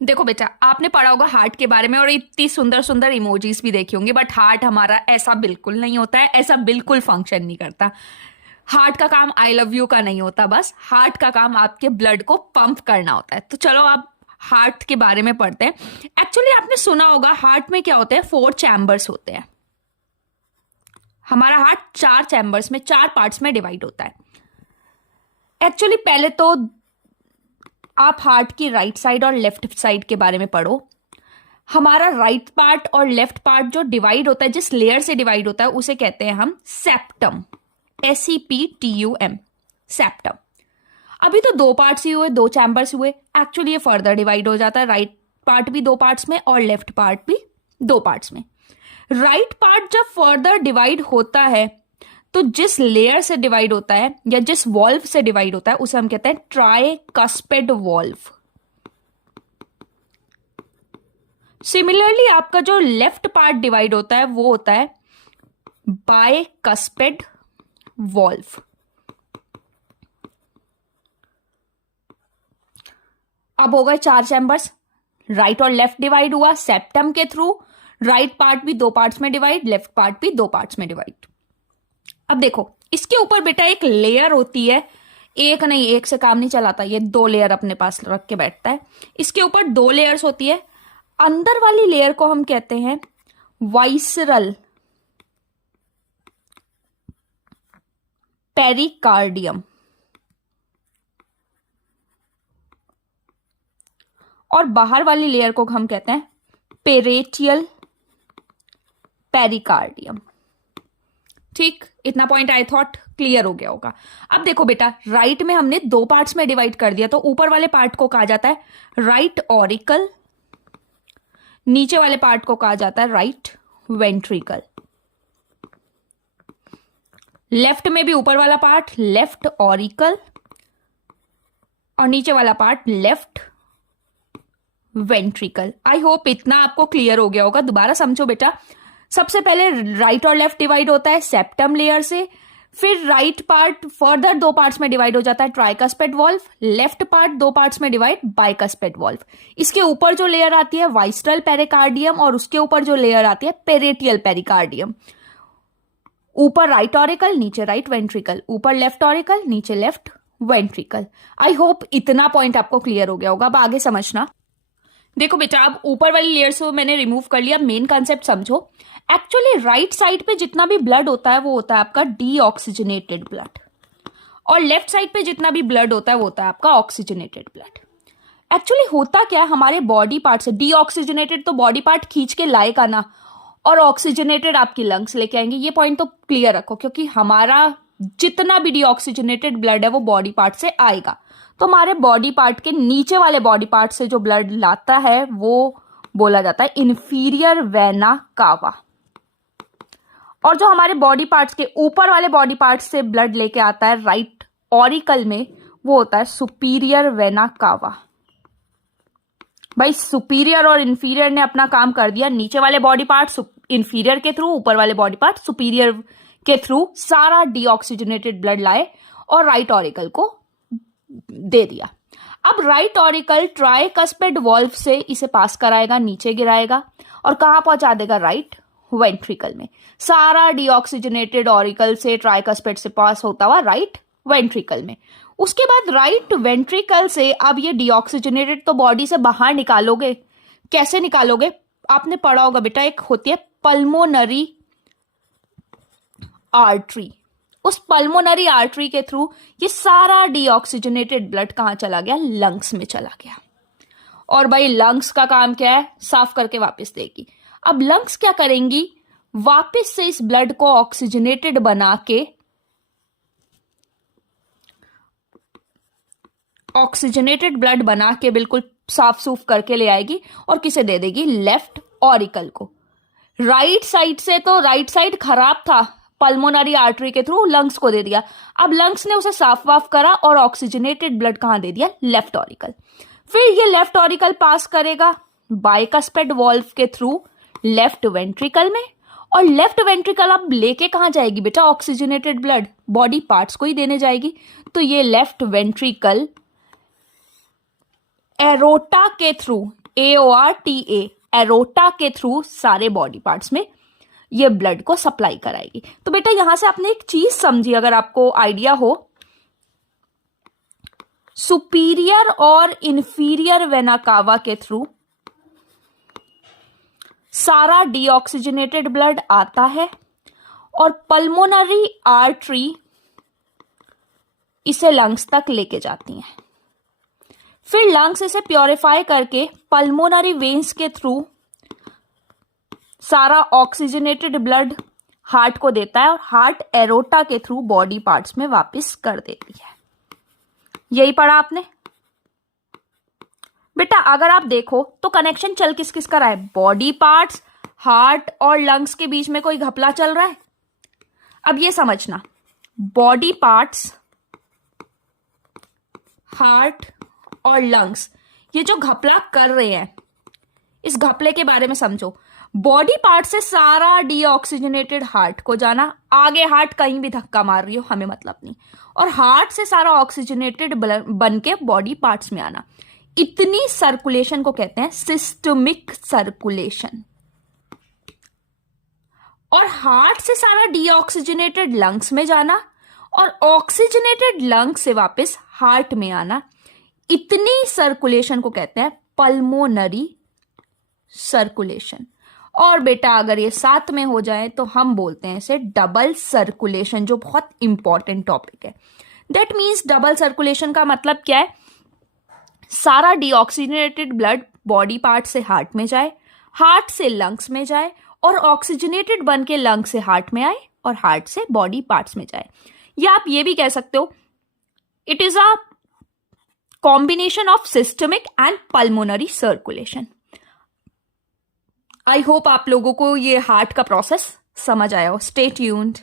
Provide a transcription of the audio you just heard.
देखो बेटा, आपने पढ़ा होगा हार्ट के बारे में और इतनी सुंदर सुंदर इमोजीज भी देखी होंगी, बट हार्ट हमारा ऐसा बिल्कुल नहीं होता है, ऐसा बिल्कुल फंक्शन नहीं करता। हार्ट का काम आई लव यू का नहीं होता, बस हार्ट का काम आपके ब्लड को पंप करना होता है। तो चलो आप हार्ट के बारे में पढ़ते हैं। एक्चुअली आपने सुना होगा हार्ट में क्या होते हैं, 4 चैम्बर्स होते हैं। हमारा हार्ट 4 चैम्बर्स में, 4 पार्ट्स में डिवाइड होता है। एक्चुअली पहले तो आप हार्ट की राइट साइड और लेफ्ट साइड के बारे में पढ़ो। हमारा राइट पार्ट और लेफ्ट पार्ट जो डिवाइड होता है, जिस लेयर से डिवाइड होता है, उसे कहते हैं हम सेप्टम। SEPTUM, septum. अभी तो 2 पार्ट्स ही हुए, 2 चैम्बर्स हुए। एक्चुअली ये फर्दर डिवाइड हो जाता है, राइट पार्ट भी 2 पार्ट्स में और लेफ्ट पार्ट भी 2 पार्ट्स में। राइट पार्ट जब फर्दर डिवाइड होता है तो जिस लेयर से डिवाइड होता है या जिस वॉल्व से डिवाइड होता है उसे हम कहते हैं ट्राइकस्पिड वॉल्व। सिमिलरली आपका जो लेफ्ट पार्ट डिवाइड होता है वो होता है बाइकस्पिड वॉल्व। अब हो गए 4 चैम्बर्स, राइट और लेफ्ट डिवाइड हुआ सेप्टम के थ्रू। राइट पार्ट भी 2 पार्ट्स में डिवाइड, लेफ्ट पार्ट भी 2 पार्ट्स में डिवाइड। अब देखो इसके ऊपर बेटा एक लेयर होती है, एक नहीं, एक से काम नहीं चलाता, ये 2 लेयर अपने पास रख के बैठता है। इसके ऊपर 2 लेयर्स होती है। अंदर वाली लेयर को हम कहते हैं वाइसरल पेरिकार्डियम और बाहर वाली लेयर को हम कहते हैं पेरेटियल पेरिकार्डियम। ठीक, इतना पॉइंट आई थॉट क्लियर हो गया होगा। अब देखो बेटा, राइट में हमने 2 पार्ट्स में डिवाइड कर दिया, तो ऊपर वाले पार्ट को कहा जाता है राइट ऑरिकल, नीचे वाले पार्ट को कहा जाता है राइट वेंट्रिकल। लेफ्ट में भी ऊपर वाला पार्ट लेफ्ट ऑरिकल और नीचे वाला part left ventricle. I hope इतना आपको क्लियर हो गया होगा। दोबारा समझो बेटा, सबसे पहले राइट और लेफ्ट डिवाइड होता है सेप्टम लेयर से, फिर राइट पार्ट फर्दर 2 पार्ट्स में डिवाइड हो जाता है tricuspid valve, left part 2 parts में डिवाइड बाइकस्पिड वॉल्व। इसके ऊपर जो लेयर आती है वाइसरल पेरिकार्डियम और उसके ऊपर जो लेयर आती है पेरेटियल पेरिकार्डियम। ऊपर राइट ऑरिकल, नीचे राइट वेंट्रिकल, ऊपर लेफ्ट ऑरिकल, नीचे लेफ्ट वेंट्रिकल। आई होप इतना पॉइंट आपको क्लियर हो गया होगा। अब आगे समझना। देखो बेटा, अब ऊपर वाली लेयर्स को मैंने रिमूव कर लिया, मेन कॉन्सेप्ट समझो। एक्चुअली राइट साइड पे जितना भी ब्लड होता है वो होता है आपका डीऑक्सीजनेटेड ब्लड, और लेफ्ट साइड पे जितना भी ब्लड होता है वो होता है आपका ऑक्सीजनेटेड ब्लड। एक्चुअली होता क्या है, हमारे बॉडी पार्ट से डीऑक्सीजनेटेड तो बॉडी पार्ट खींच के लाएगा ना, और ऑक्सीजनेटेड आपकी लंग्स लेके आएंगे। ये पॉइंट तो क्लियर रखो, क्योंकि हमारा जितना भी डीऑक्सीजनेटेड ब्लड है वो बॉडी पार्ट से आएगा। तो हमारे बॉडी पार्ट के नीचे वाले बॉडी पार्ट से जो ब्लड लाता है वो बोला जाता है इंफीरियर वेना कावा, और जो हमारे बॉडी पार्ट्स के ऊपर वाले बॉडी पार्ट से ब्लड लेके आता है राइट ऑरिकल में वो होता है सुपीरियर वेना कावा। भाई सुपीरियर और इंफीरियर ने अपना काम कर दिया, नीचे वाले बॉडी पार्ट इंफीरियर के थ्रू, ऊपर वाले बॉडी पार्ट सुपीरियर के थ्रू सारा डीऑक्सीजनेटेड ब्लड लाए और राइट ऑरिकल को दे दिया। अब राइट ऑरिकल ट्राइकस्पिड वॉल्व से इसे पास कराएगा, नीचे गिराएगा और कहां पहुंचा देगा, राइट वेंट्रिकल में। सारा डीऑक्सीजनेटेड ऑरिकल से ट्राइकस्पिड से पास होता हुआ राइट वेंट्रिकल में। उसके बाद राइट वेंट्रिकल से अब ये डीऑक्सीजनेटेड तो बॉडी से बाहर निकालोगे। कैसे निकालोगे, आपने पढ़ा होगा बेटा, एक होती है पल्मोनरी आर्टरी। उस पल्मोनरी आर्टरी के थ्रू ये सारा डीऑक्सीजनेटेड ब्लड कहां चला गया, लंग्स में चला गया। और भाई लंग्स का काम क्या है, साफ करके वापस देगी। अब लंग्स क्या करेंगी, वापस से इस ब्लड को ऑक्सीजनेटेड बना के ऑक्सीजनेटेड ब्लड बना के बिल्कुल साफ सूफ करके ले आएगी और किसे दे देगी, लेफ्ट ऑरिकल को। राइट साइड से तो राइट साइड खराब था, पल्मोनरी आर्टरी के थ्रू लंग्स को दे दिया। अब लंग्स ने उसे साफ वाफ करा और ऑक्सीजनेटेड ब्लड कहां दे दिया, लेफ्ट ऑरिकल। फिर ये लेफ्ट ऑरिकल पास करेगा बाइकस्पिड वॉल्व के थ्रू लेफ्ट वेंट्रिकल में, और लेफ्ट वेंट्रिकल अब लेके कहां जाएगी बेटा, ऑक्सीजनेटेड ब्लड बॉडी पार्ट्स को ही देने जाएगी। तो ये लेफ्ट वेंट्रिकल एरोटा के थ्रू, AORTA, एरोटा के थ्रू सारे बॉडी पार्ट्स में ये ब्लड को सप्लाई कराएगी। तो बेटा यहां से आपने एक चीज समझी, अगर आपको आइडिया हो, सुपीरियर और इंफीरियर वेना कावा के थ्रू सारा डीऑक्सीजनेटेड ब्लड आता है और पल्मोनरी आर्टरी इसे लंग्स तक लेके जाती हैं। फिर लंग्स इसे प्योरीफाई करके पल्मोनरी वेन्स के थ्रू सारा ऑक्सीजनेटेड ब्लड हार्ट को देता है और हार्ट एरोटा के थ्रू बॉडी पार्ट्स में वापस कर देती है। यही पढ़ा आपने बेटा। अगर आप देखो तो कनेक्शन चल किस किस का रहा है, बॉडी पार्ट्स, हार्ट और लंग्स के बीच में कोई घपला चल रहा है। अब ये समझना, बॉडी पार्ट्स, हार्ट और लंग्स ये जो घपला कर रहे हैं, इस घपले के बारे में समझो। बॉडी पार्ट से सारा डीऑक्सीजनेटेड हार्ट को जाना, आगे हार्ट कहीं भी धक्का मार रही हो हमें मतलब नहीं, और हार्ट से सारा ऑक्सीजनेटेड बन के बॉडी पार्ट्स में आना। इतनी सर्कुलेशन को कहते हैं सिस्टमिक सर्कुलेशन। और हार्ट से सारा डीऑक्सीजनेटेड लंग्स में जाना और ऑक्सीजनेटेड लंग्स से वापस हार्ट में आना, इतनी सर्कुलेशन को कहते हैं पल्मोनरी सर्कुलेशन। और बेटा अगर ये साथ में हो जाए तो हम बोलते हैं इसे डबल सर्कुलेशन, जो बहुत इंपॉर्टेंट टॉपिक है। दैट मीन्स डबल सर्कुलेशन का मतलब क्या है, सारा डीऑक्सीजनेटेड ब्लड बॉडी पार्ट से हार्ट में जाए, हार्ट से लंग्स में जाए और ऑक्सीजनेटेड बन के लंग्स से हार्ट में आए और हार्ट से बॉडी पार्ट्स में जाए। या आप ये भी कह सकते हो it is a combination of systemic and pulmonary circulation. I hope आप लोगों को ये हार्ट का प्रोसेस समझ आया हो। Stay tuned.